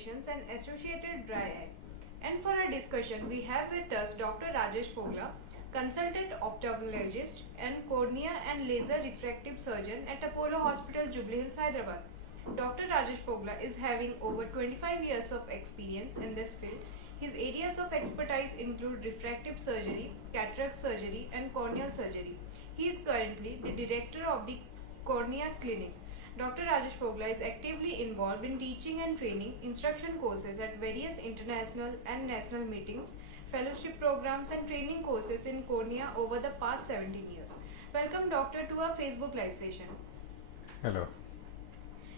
infections and associated dry eye. And for our discussion, we have with us Dr. Rajesh Fogla, consultant ophthalmologist and Cornea and Laser Refractive Surgeon at Apollo Hospital, Jubilee Hills, Hyderabad. Dr. Rajesh Fogla is having over 25 years of experience in this field. His areas of expertise include refractive surgery, cataract surgery, and corneal surgery. He is currently the director of the Cornea Clinic. Dr. Rajesh Fogla is actively involved in teaching and training instruction courses at various international and national meetings, fellowship programs, and training courses in cornea over the past 17 years. Welcome, Doctor, to our Facebook Live session. Hello.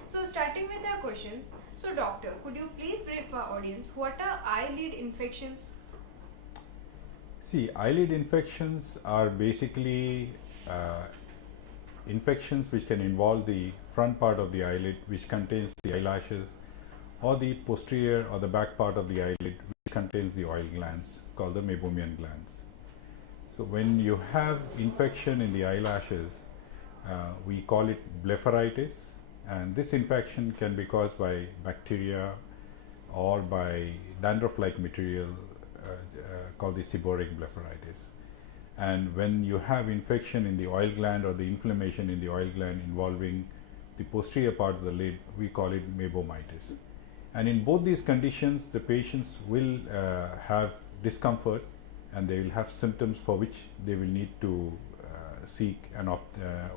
So, starting with our questions. So, Doctor, could you please brief our audience what are eyelid infections? See, eyelid infections are basically infections which can involve the front part of the eyelid, which contains the eyelashes, or the posterior or the back part of the eyelid, which contains the oil glands called the meibomian glands. So when you have infection in the eyelashes, we call it blepharitis, and this infection can be caused by bacteria or by dandruff-like material called the seborrheic blepharitis. And when you have infection in the oil gland or the inflammation in the oil gland involving the posterior part of the lid, we call it meibomitis. And in both these conditions, the patients will have discomfort and they will have symptoms for which they will need to seek an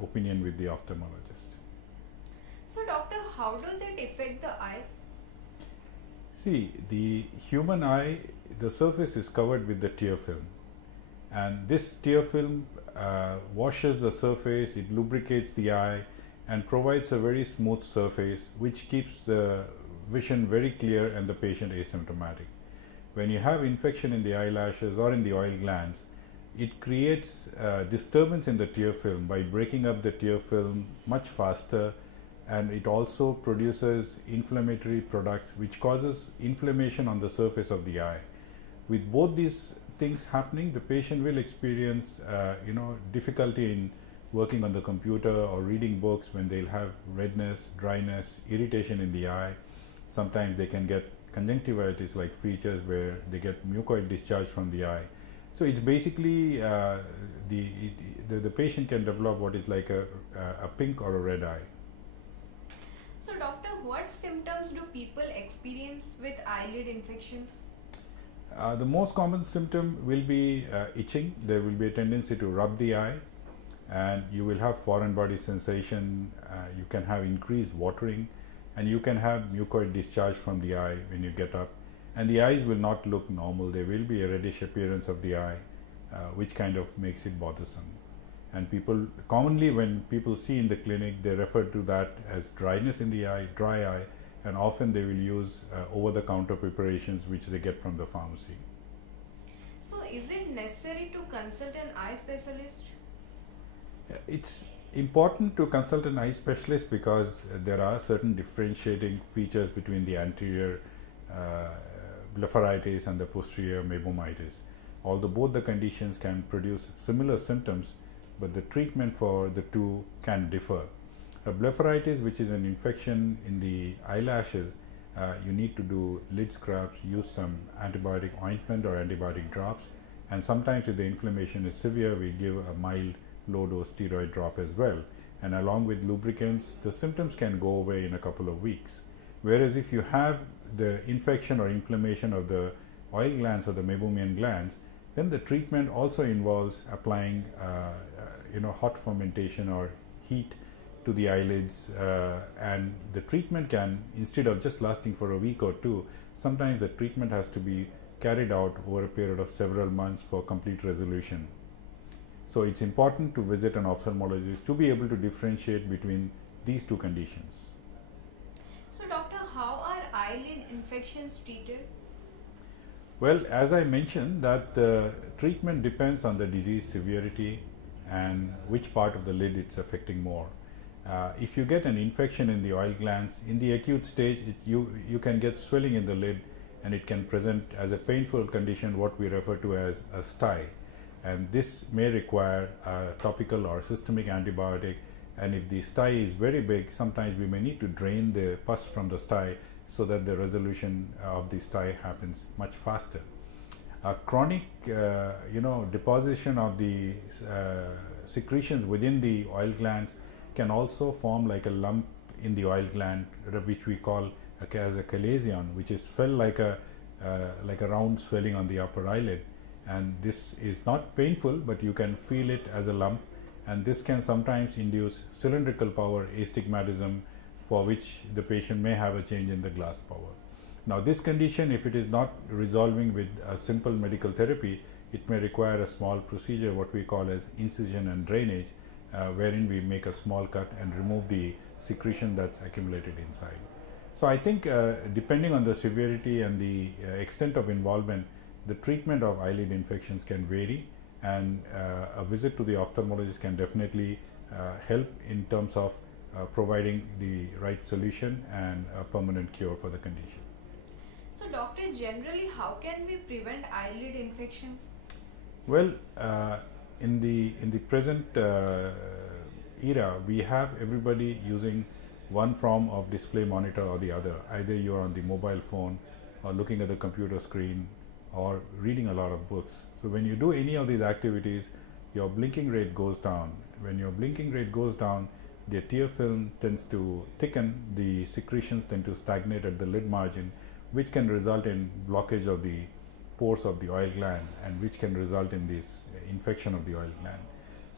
opinion with the ophthalmologist. So, Doctor, how does it affect the eye? See, the human eye, the surface is covered with the tear film. And this tear film washes the surface, it lubricates the eye and provides a very smooth surface which keeps the vision very clear and the patient asymptomatic. When you have infection in the eyelashes or in the oil glands, it creates disturbance in the tear film by breaking up the tear film much faster, and it also produces inflammatory products which causes inflammation on the surface of the eye. With both these things happening, the patient will experience difficulty in working on the computer or reading books when they'll have redness, dryness, irritation in the eye. Sometimes they can get conjunctivitis like features where they get mucoid discharge from the eye. So it's basically the patient can develop what is like a pink or a red eye. So, Doctor, what symptoms do people experience with eyelid infections? The most common symptom will be itching. There will be a tendency to rub the eye, and you will have foreign body sensation. You can have increased watering, and you can have mucoid discharge from the eye when you get up. And the eyes will not look normal. There will be a reddish appearance of the eye, which kind of makes it bothersome. And people commonly, when people see in the clinic, they refer to that as dryness in the eye, dry eye, and often they will use over-the-counter preparations which they get from the pharmacy. So, is it necessary to consult an eye specialist? It's important to consult an eye specialist because there are certain differentiating features between the anterior blepharitis and the posterior meibomitis. Although both the conditions can produce similar symptoms, but the treatment for the two can differ. A blepharitis, which is an infection in the eyelashes, you need to do lid scrubs, use some antibiotic ointment or antibiotic drops, and sometimes if the inflammation is severe, we give a mild low-dose steroid drop as well. And along with lubricants, the symptoms can go away in a couple of weeks. Whereas if you have the infection or inflammation of the oil glands or the meibomian glands, then the treatment also involves applying hot fermentation or heat to the eyelids, and the treatment can, instead of just lasting for a week or two, sometimes the treatment has to be carried out over a period of several months for complete resolution. So it's important to visit an ophthalmologist to be able to differentiate between these two conditions. So, Doctor, how are eyelid infections treated? Well, as I mentioned, that the treatment depends on the disease severity and which part of the lid it's affecting more. If you get an infection in the oil glands, in the acute stage, you can get swelling in the lid, and it can present as a painful condition, what we refer to as a stye. And this may require a topical or systemic antibiotic, and if the stye is very big, sometimes we may need to drain the pus from the stye so that the resolution of the sty happens much faster. Chronic deposition of the secretions within the oil glands can also form like a lump in the oil gland, which we call as a chalazion, which is felt like a round swelling on the upper eyelid. And this is not painful, but you can feel it as a lump, and this can sometimes induce cylindrical power astigmatism, for which the patient may have a change in the glass power. Now, this condition, if it is not resolving with a simple medical therapy, it may require a small procedure, what we call as incision and drainage, wherein we make a small cut and remove the secretion that's accumulated inside. So I think depending on the severity and the extent of involvement, the treatment of eyelid infections can vary, and a visit to the ophthalmologist can definitely help in terms of providing the right solution and a permanent cure for the condition. So doctor, generally how can we prevent eyelid infections? Well, in the present era, we have everybody using one form of display monitor or the other. Either you're on the mobile phone or looking at the computer screen or reading a lot of books. So when you do any of these activities, your blinking rate goes down. When your blinking rate goes down, the tear film tends to thicken, the secretions tend to stagnate at the lid margin, which can result in blockage of the pores of the oil gland, and which can result in this infection of the oil gland.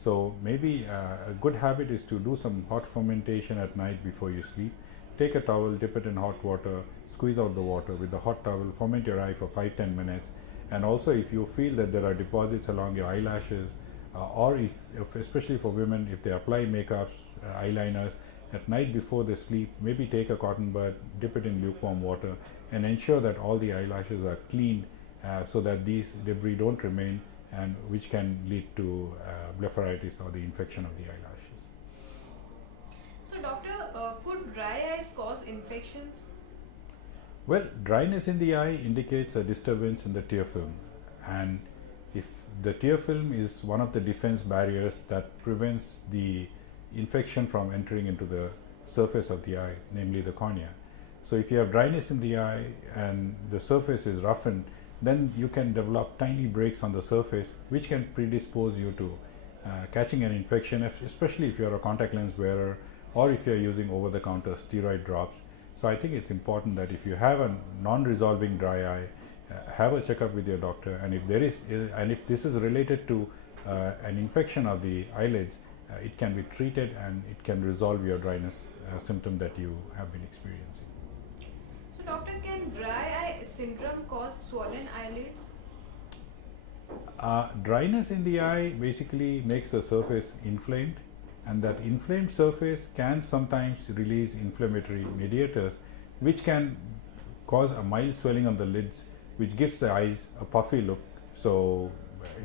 So maybe a good habit is to do some hot fermentation at night before you sleep. Take a towel, dip it in hot water, squeeze out the water with the hot towel, ferment your eye for 5-10 minutes. And also, if you feel that there are deposits along your eyelashes, or if especially for women, if they apply makeups, eyeliners at night before they sleep, maybe take a cotton bud, dip it in lukewarm water, and ensure that all the eyelashes are cleaned so that these debris don't remain, and which can lead to blepharitis or the infection of the eyelashes. So doctor, could dry eyes cause infections? Well, dryness in the eye indicates a disturbance in the tear film, and if the tear film is one of the defense barriers that prevents the infection from entering into the surface of the eye, namely the cornea. So if you have dryness in the eye and the surface is roughened, then you can develop tiny breaks on the surface, which can predispose you to catching an infection, especially if you are a contact lens wearer or if you are using over-the-counter steroid drops. So I think it's important that if you have a non-resolving dry eye, have a checkup with your doctor, and if there is, and if this is related to an infection of the eyelids, it can be treated and it can resolve your dryness symptom that you have been experiencing. So doctor, can dry eye syndrome cause swollen eyelids? Dryness in the eye basically makes the surface inflamed, and that inflamed surface can sometimes release inflammatory mediators, which can cause a mild swelling on the lids, which gives the eyes a puffy look. So,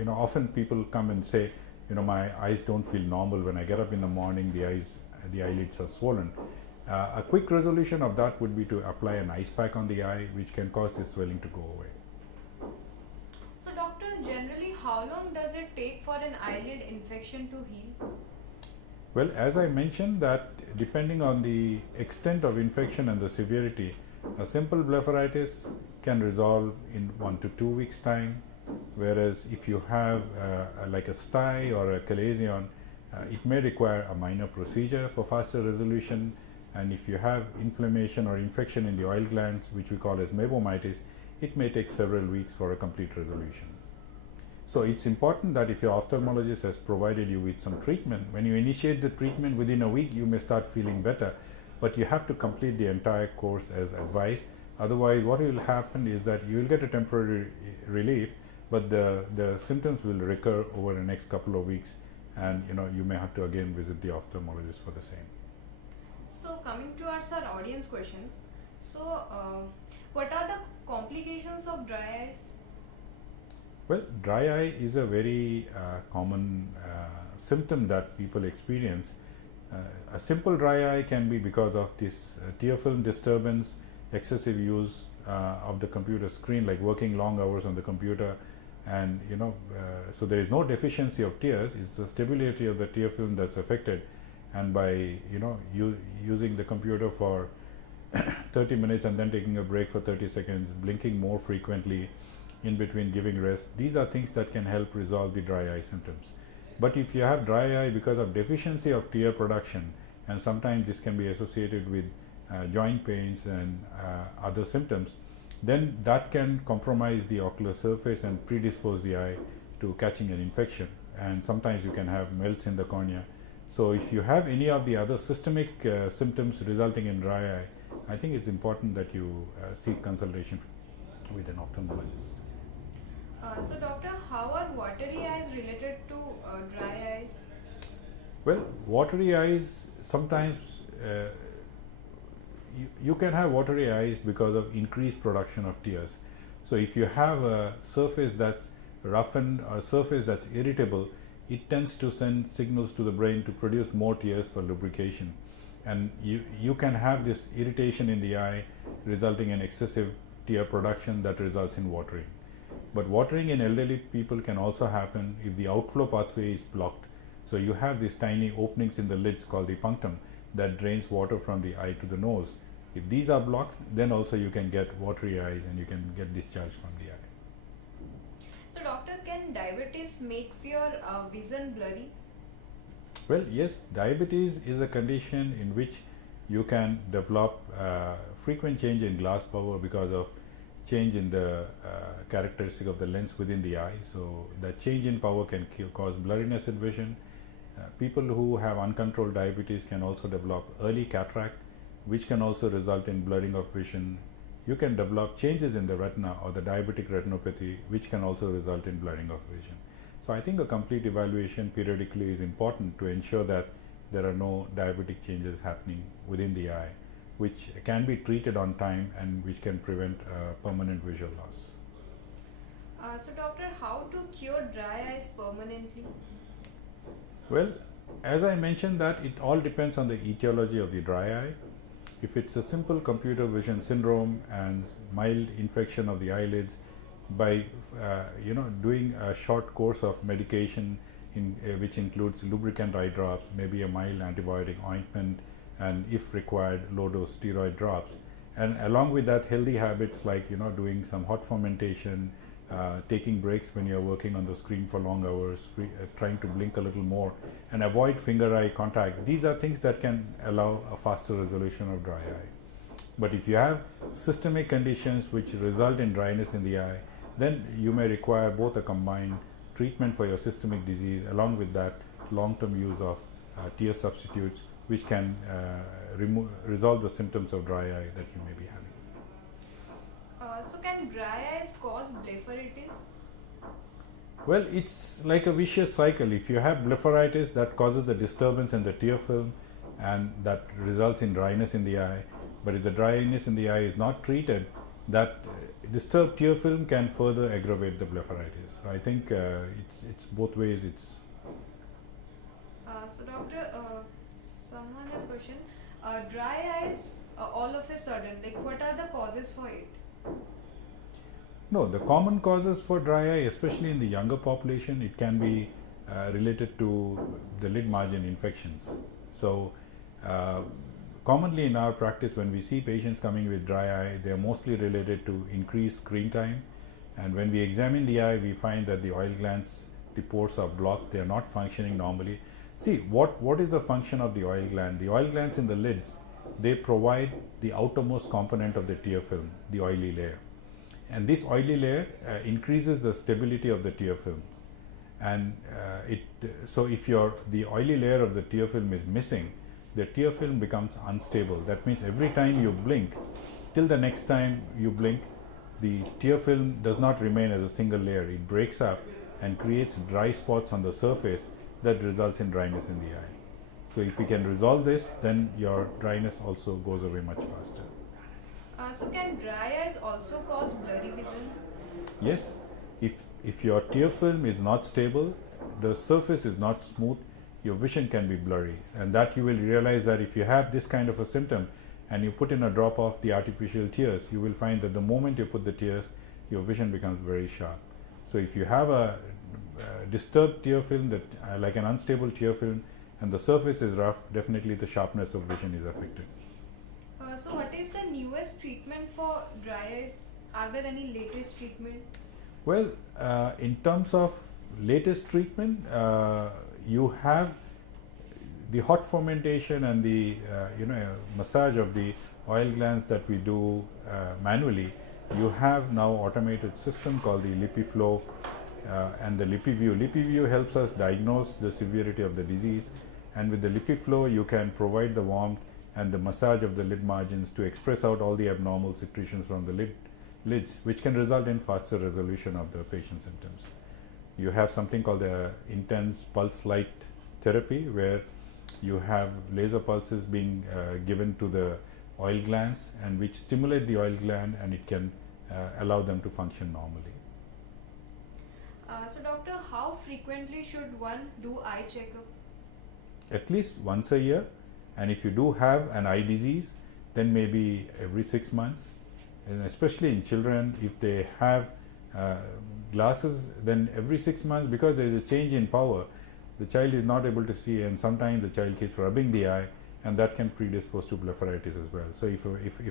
often people come and say, my eyes don't feel normal. When I get up in the morning, the eyelids are swollen. A quick resolution of that would be to apply an ice pack on the eye, which can cause this swelling to go away. So doctor, generally how long does it take for an eyelid infection to heal? Well, as I mentioned, that depending on the extent of infection and the severity, a simple blepharitis can resolve in 1 to 2 weeks time, whereas if you have like a sty or a chalazion, it may require a minor procedure for faster resolution. And if you have inflammation or infection in the oil glands, which we call as mebomitis, it may take several weeks for a complete resolution. So it's important that if your ophthalmologist has provided you with some treatment, when you initiate the treatment within a week, you may start feeling better, but you have to complete the entire course as advised. Otherwise, what will happen is that you will get a temporary relief, but the symptoms will recur over the next couple of weeks, and you may have to again visit the ophthalmologist for the same. So coming to our audience questions, so what are the complications of dry eyes? Well, dry eye is a very common symptom that people experience. A simple dry eye can be because of this tear film disturbance, excessive use of the computer screen, like working long hours on the computer, and so there is no deficiency of tears. It's the stability of the tear film that's affected, and by using the computer for 30 minutes and then taking a break for 30 seconds, blinking more frequently in between giving rest. These are things that can help resolve the dry eye symptoms. But if you have dry eye because of deficiency of tear production, and sometimes this can be associated with joint pains and other symptoms, then that can compromise the ocular surface and predispose the eye to catching an infection, and sometimes you can have melts in the cornea. So if you have any of the other systemic symptoms resulting in dry eye, I think it's important that you seek consultation with an ophthalmologist. So doctor, how are watery eyes related to dry eyes? Well, watery eyes, sometimes you can have watery eyes because of increased production of tears. So if you have a surface that's roughened or a surface that's irritable, it tends to send signals to the brain to produce more tears for lubrication. And you can have this irritation in the eye resulting in excessive tear production that results in watering. But watering in elderly people can also happen if the outflow pathway is blocked. So you have these tiny openings in the lids called the punctum that drains water from the eye to the nose. If these are blocked, then also you can get watery eyes and you can get discharge from the eye. So doctor, can diabetes makes your vision blurry? Well, yes, diabetes is a condition in which you can develop frequent change in glass power because of change in the characteristic of the lens within the eye. So that change in power can cause blurriness in vision. People who have uncontrolled diabetes can also develop early cataract, which can also result in blurring of vision. You can develop changes in the retina or the diabetic retinopathy, which can also result in blurring of vision. So I think a complete evaluation periodically is important to ensure that there are no diabetic changes happening within the eye, which can be treated on time and which can prevent permanent visual loss. So doctor, how to cure dry eyes permanently? Well, as I mentioned, that it all depends on the etiology of the dry eye. If it's a simple computer vision syndrome and mild infection of the eyelids, by doing a short course of medication which includes lubricant eye drops, maybe a mild antibiotic ointment, and if required low dose steroid drops, and along with that healthy habits like doing some hot fermentation, taking breaks when you're working on the screen for long hours, trying to blink a little more, and avoid finger eye contact. These are things that can allow a faster resolution of dry eye. But if you have systemic conditions which result in dryness in the eye, then you may require both a combined treatment for your systemic disease along with that long-term use of tear substitutes, which can resolve the symptoms of dry eye that you may be having. So can dry eyes cause blepharitis? Well, it's like a vicious cycle. If you have blepharitis, that causes the disturbance in the tear film and that results in dryness in the eye. But if the dryness in the eye is not treated, that disturbed tear film can further aggravate the blepharitis. So I think it's both ways. So doctor, someone has question. Dry eyes all of a sudden, like what are the causes for it? No, the common causes for dry eye, especially in the younger population, it can be related to the lid margin infections. So commonly in our practice, when we see patients coming with dry eye, they are mostly related to increased screen time. And when we examine the eye, we find that the oil glands, the pores are blocked, they are not functioning normally. See, what is the function of the oil gland? The oil glands in the lids, they provide the outermost component of the tear film, the oily layer. And this oily layer increases the stability of the tear film. And so if the oily layer of the tear film is missing, the tear film becomes unstable. That means every time you blink, till the next time you blink, the tear film does not remain as a single layer. It breaks up and creates dry spots on the surface that results in dryness in the eye. So if we can resolve this, then your dryness also goes away much faster. So can dry eyes also cause blurry vision? Yes, if your tear film is not stable, the surface is not smooth, your vision can be blurry, and that you will realize that if you have this kind of a symptom and you put in a drop of the artificial tears, you will find that the moment you put the tears, your vision becomes very sharp. So if you have a disturbed tear film, that like an unstable tear film, and the surface is rough, definitely the sharpness of vision is affected. So what is the newest treatment for dry eyes? Are there any latest treatment? Well, in terms of latest treatment, you have the hot fermentation and the massage of the oil glands that we do manually. You have now automated system called the LipiFlow and the LipiView. LipiView helps us diagnose the severity of the disease, and with the LipiFlow you can provide the warmth and the massage of the lid margins to express out all the abnormal secretions from the lids, which can result in faster resolution of the patient's symptoms. You have something called the intense pulse light therapy, where you have laser pulses being given to the oil glands, and which stimulate the oil gland, and it can allow them to function normally. So doctor, how frequently should one do eye checkup? At least once a year, and if you do have an eye disease, then maybe every 6 months, and especially in children, if they have glasses, then every 6 months, because there is a change in power, the child is not able to see, and sometimes the child keeps rubbing the eye, and that can predispose to blepharitis as well. So if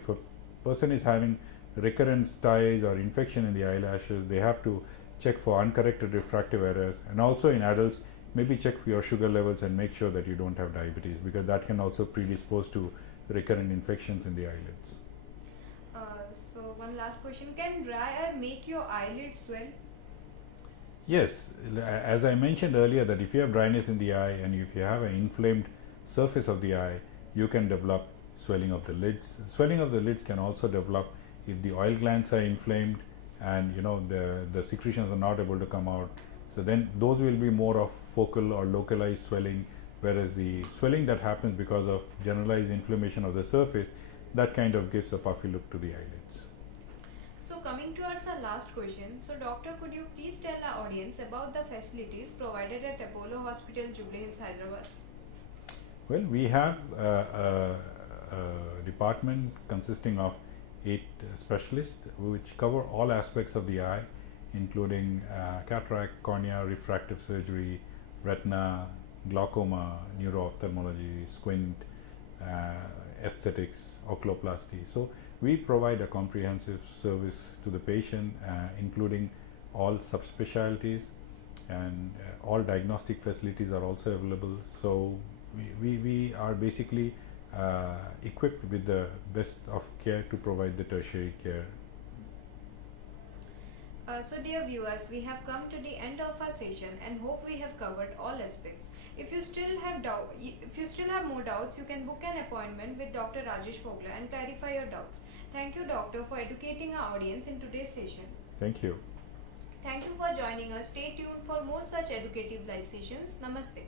a person is having recurrent styes or infection in the eyelashes, they have to check for uncorrected refractive errors, and also in adults, maybe check for your sugar levels and make sure that you don't have diabetes, because that can also predispose to recurrent infections in the eyelids. So one last question, can dry eye make your eyelids swell? Yes, as I mentioned earlier, that if you have dryness in the eye and if you have an inflamed surface of the eye, you can develop swelling of the lids. Swelling of the lids can also develop if the oil glands are inflamed and the secretions are not able to come out. So then those will be more of focal or localized swelling, whereas the swelling that happens because of generalized inflammation of the surface, that kind of gives a puffy look to the eyelids. So coming towards our last question, so doctor, could you please tell our audience about the facilities provided at Apollo Hospital, Jubilee Hills, Hyderabad? Well, we have a department consisting of 8 specialists which cover all aspects of the eye, including cataract, cornea, refractive surgery, retina, glaucoma, neuro-ophthalmology, squint, aesthetics, oculoplasty. So we provide a comprehensive service to the patient, including all subspecialties, and all diagnostic facilities are also available. So we are basically equipped with the best of care to provide the tertiary care. So dear viewers, we have come to the end of our session and hope we have covered all aspects. If you still have more doubts, you can book an appointment with Dr. Rajesh Fogla and clarify your doubts. Thank you, doctor, for educating our audience in today's session. Thank you. Thank you for joining us. Stay tuned for more such educative live sessions. Namaste.